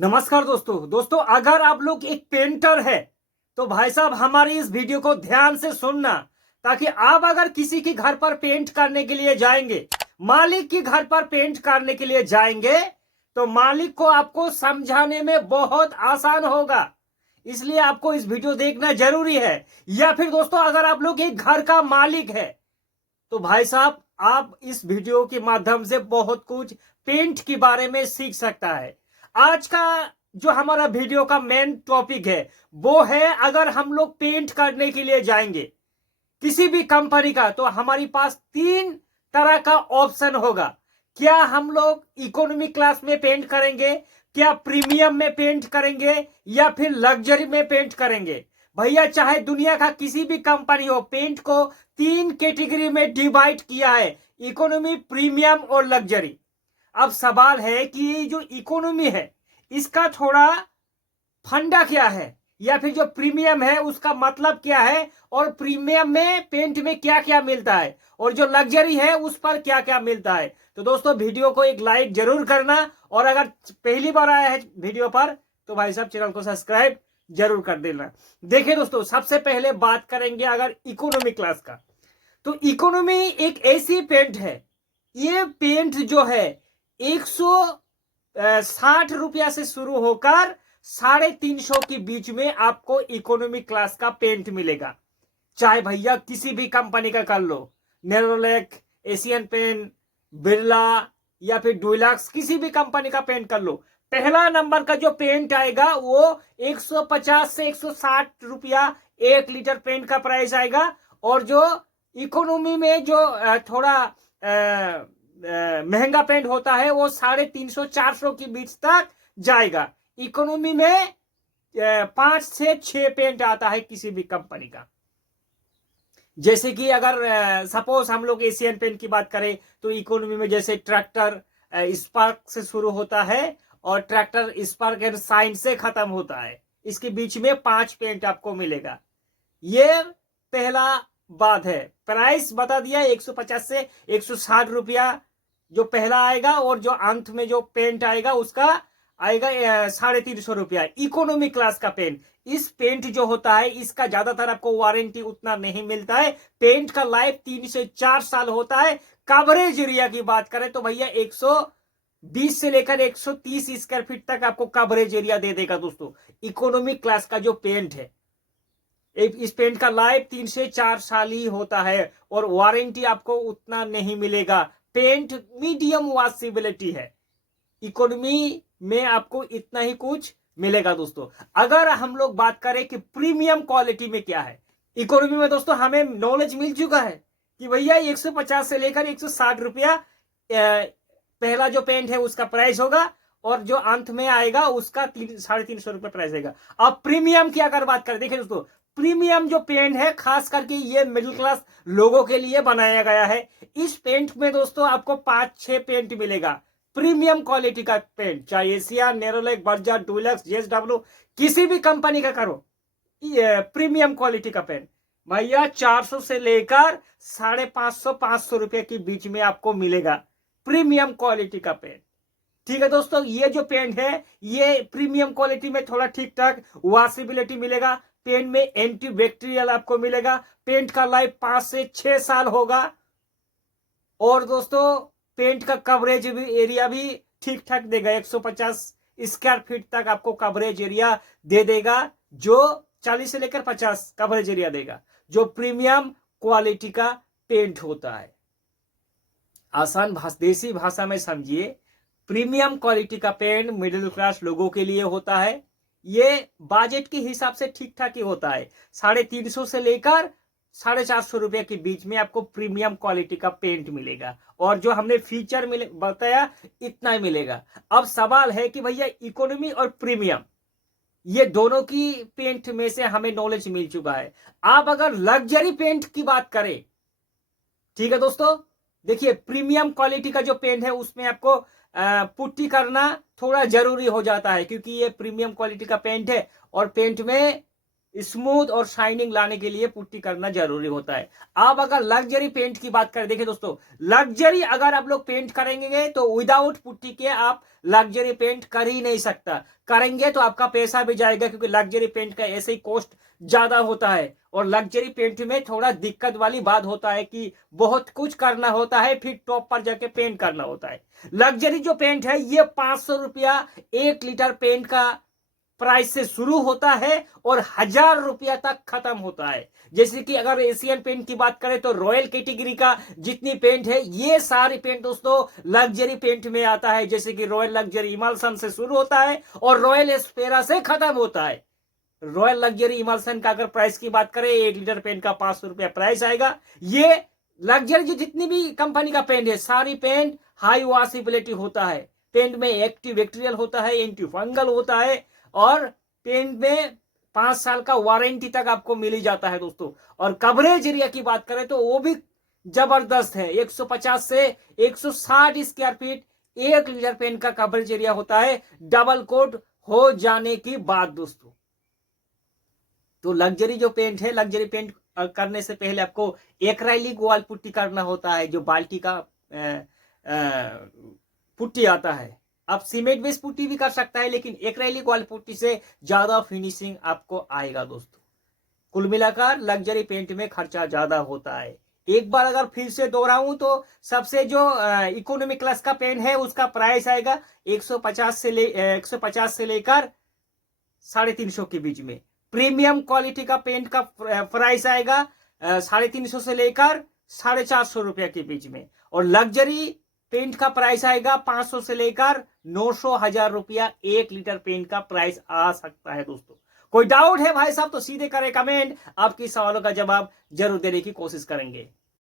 नमस्कार दोस्तों अगर आप लोग एक पेंटर है तो भाई साहब हमारी इस वीडियो को ध्यान से सुनना, ताकि आप अगर किसी के घर पर पेंट करने के लिए जाएंगे, मालिक के घर पर पेंट करने के लिए जाएंगे, तो मालिक को आपको समझाने में बहुत आसान होगा। इसलिए आपको इस वीडियो देखना जरूरी है। या फिर दोस्तों अगर आप लोग एक घर का मालिक है तो भाई साहब आप इस वीडियो के माध्यम से बहुत कुछ पेंट के बारे में सीख सकता है। आज का जो हमारा वीडियो का मेन टॉपिक है वो है, अगर हम लोग पेंट करने के लिए जाएंगे किसी भी कंपनी का, तो हमारे पास तीन तरह का ऑप्शन होगा। क्या हम लोग इकोनॉमी क्लास में पेंट करेंगे, क्या प्रीमियम में पेंट करेंगे, या फिर लग्जरी में पेंट करेंगे। भैया चाहे दुनिया का किसी भी कंपनी हो, पेंट को तीन कैटेगरी में डिवाइड किया है, इकोनॉमी, प्रीमियम और लग्जरी। अब सवाल है कि जो इकोनॉमी है इसका थोड़ा फंडा क्या है, या फिर जो प्रीमियम है उसका मतलब क्या है, और प्रीमियम में पेंट में क्या क्या मिलता है, और जो लग्जरी है उस पर क्या क्या मिलता है। तो दोस्तों वीडियो को एक लाइक जरूर करना, और अगर पहली बार आया है वीडियो पर तो भाई साहब चैनल को सब्सक्राइब जरूर कर देना। देखिए दोस्तों, सबसे पहले बात करेंगे अगर इकोनॉमी क्लास का, तो इकोनॉमी एक ऐसी पेंट है, ये पेंट जो है 160 रुपया से शुरू होकर 350 के बीच में आपको इकोनॉमी क्लास का पेंट मिलेगा। चाहे भैया किसी भी कंपनी का कर लो, नेरोलैक, एशियन पेंट, बिरला या फिर डुलक्स, किसी भी कंपनी का पेंट कर लो। पहला नंबर का जो पेंट आएगा वो 150 से 160 रुपया 1 लीटर पेंट का प्राइस आएगा। और जो इकोनॉमी में जो थोड़ा महंगा पेंट होता है वो 350-400 के बीच तक जाएगा। इकोनॉमी में 5 से 6 पेंट आता है किसी भी कंपनी का। जैसे कि अगर सपोज हम लोग एशियन पेंट की बात करें तो इकोनॉमी में जैसे ट्रैक्टर स्पार्क से शुरू होता है और ट्रैक्टर स्पार्क एंड साइन से खत्म होता है। इसके बीच में 5 पेंट आपको मिलेगा। ये पहला बात है। प्राइस बता दिया 150 से 160 रुपया जो पहला आएगा, और जो अंत में जो पेंट आएगा उसका आएगा 350 रुपया। इकोनॉमी क्लास का पेंट, इस पेंट जो होता है इसका ज्यादातर आपको वारंटी उतना नहीं मिलता है। पेंट का लाइफ 3 से 4 साल होता है। कवरेज एरिया की बात करें तो भैया 120 से लेकर 130 स्क्वायर फीट तक आपको कवरेज एरिया दे देगा। दोस्तों इकोनॉमी क्लास का जो पेंट है, इस पेंट का लाइफ 3 से 4 साल ही होता है, और वारंटी आपको उतना नहीं मिलेगा। पेंट मीडियम वॉशेबिलिटी है, इकोनॉमी में आपको इतना ही कुछ मिलेगा। दोस्तों अगर हम लोग बात करें कि प्रीमियम क्वालिटी में क्या है, इकोनॉमी में दोस्तों हमें नॉलेज मिल चुका है कि भैया 150 से लेकर 160 रुपया पहला जो पेंट है उसका प्राइस होगा, और जो अंत में आएगा उसका 350 रुपया प्राइस आएगा। अब प्रीमियम की अगर बात करें, देखिए दोस्तों प्रीमियम जो पेंट है खास करके ये मिडिल क्लास लोगों के लिए बनाया गया है। इस पेंट में दोस्तों आपको 5-6 पेंट मिलेगा। प्रीमियम क्वालिटी का पेंट, चाहे Asia, Nerolac, Berger, Dulux, JSW, किसी भी कंपनी का करो, प्रीमियम क्वालिटी का पेंट भैया 400 से लेकर 550 रुपए के बीच में आपको मिलेगा। प्रीमियम क्वालिटी का पेंट, ठीक है दोस्तों। ये जो पेंट है ये प्रीमियम क्वालिटी में थोड़ा ठीक ठाक वॉशेबिलिटी मिलेगा। पेंट में एंटीबैक्टीरियल आपको मिलेगा। पेंट का लाइफ 5 से 6 साल होगा। और दोस्तों पेंट का कवरेज एरिया भी ठीक ठाक देगा, 150 स्क्वायर फीट तक आपको कवरेज एरिया दे देगा, जो 40 से लेकर 50 कवरेज एरिया देगा, जो प्रीमियम क्वालिटी का पेंट होता है। आसान देसी भाषा में समझिए, प्रीमियम क्वालिटी का पेंट मिडिल क्लास लोगों के लिए होता है। ये बजट के हिसाब से ठीक ठाक ही होता है। 350 से लेकर 450 रुपए के बीच में आपको प्रीमियम क्वालिटी का पेंट मिलेगा, और जो हमने फीचर बताया इतना ही मिलेगा। अब सवाल है कि भैया इकोनॉमी और प्रीमियम ये दोनों की पेंट में से हमें नॉलेज मिल चुका है। आप अगर लग्जरी पेंट की बात करें, ठीक है दोस्तों, देखिए प्रीमियम क्वालिटी का जो पेंट है उसमें आपको पुट्टी करना थोड़ा जरूरी हो जाता है, क्योंकि ये प्रीमियम क्वालिटी का पेंट है और पेंट में स्मूथ और शाइनिंग लाने के लिए पुट्टी करना जरूरी होता है। आप अगर लग्जरी पेंट की बात करें, देखिए दोस्तों, लग्जरी अगर आप लोग पेंट करेंगे तो विदाउट पुट्टी के आप लग्जरी पेंट कर ही नहीं सकता। करेंगे तो आपका पैसा भी जाएगा, क्योंकि लग्जरी पेंट का ऐसे ही कॉस्ट ज्यादा होता है। और लग्जरी पेंट में थोड़ा दिक्कत वाली बात होता है कि बहुत कुछ करना होता है, फिर टॉप पर जाके पेंट करना होता है। लग्जरी जो पेंट है ये 500 रुपया 1 लीटर पेंट का प्राइस से शुरू होता है और 1000 रुपया तक खत्म होता है। जैसे कि अगर एशियन पेंट की बात करें तो रॉयल कैटेगरी का जितनी पेंट है ये सारी पेंट दोस्तों लग्जरी पेंट में आता है। जैसे कि रॉयल लग्जरी इमल्सन से शुरू होता है और रॉयल एस्पेरा से खत्म होता है। रॉयल लग्जरी इमल्सन का अगर प्राइस की बात करें 1 लीटर पेंट का 500 रुपया प्राइस आएगा। ये लग्जरी जो जितनी भी कंपनी का पेंट है सारी पेंट हाई वॉशेबिलिटी होता है। पेंट में एक्टिव बैक्टीरियल होता है, एंटी फंगल होता है और पेंट में 5 साल का वारंटी तक आपको मिल ही जाता है दोस्तों। और कवरेज एरिया की बात करें तो वो भी जबरदस्त है। 150 से 160 स्क्वायर फीट 1 लीटर पेंट का कवरेज एरिया होता है डबल कोट हो जाने की बाद दोस्तों। तो लग्जरी जो पेंट है, लग्जरी पेंट करने से पहले आपको एक्राइलिक वॉल पुट्टी करना होता है, जो बाल्टी का पुट्टी आता है। आप सीमेंट बेस पुट्टी भी कर सकता है, लेकिन एक्राइलिक वॉल पुट्टी से ज्यादा फिनिशिंग आपको आएगा दोस्तों। कुल मिलाकर लग्जरी पेंट में खर्चा ज्यादा होता है। एक बार अगर फिर से दोहराऊं तो सबसे जो इकोनॉमी क्लास का पेन है उसका प्राइस आएगा 150 से लेकर 350 के बीच में। प्रीमियम क्वालिटी का पेंट का प्राइस आएगा 350 से लेकर 450 रुपया के बीच में। और लग्जरी पेंट का प्राइस आएगा 500 से लेकर 900 1000 रुपया 1 लीटर पेंट का प्राइस आ सकता है दोस्तों। कोई डाउट है भाई साहब तो सीधे करें कमेंट, आपकी सवालों का जवाब जरूर देने की कोशिश करेंगे।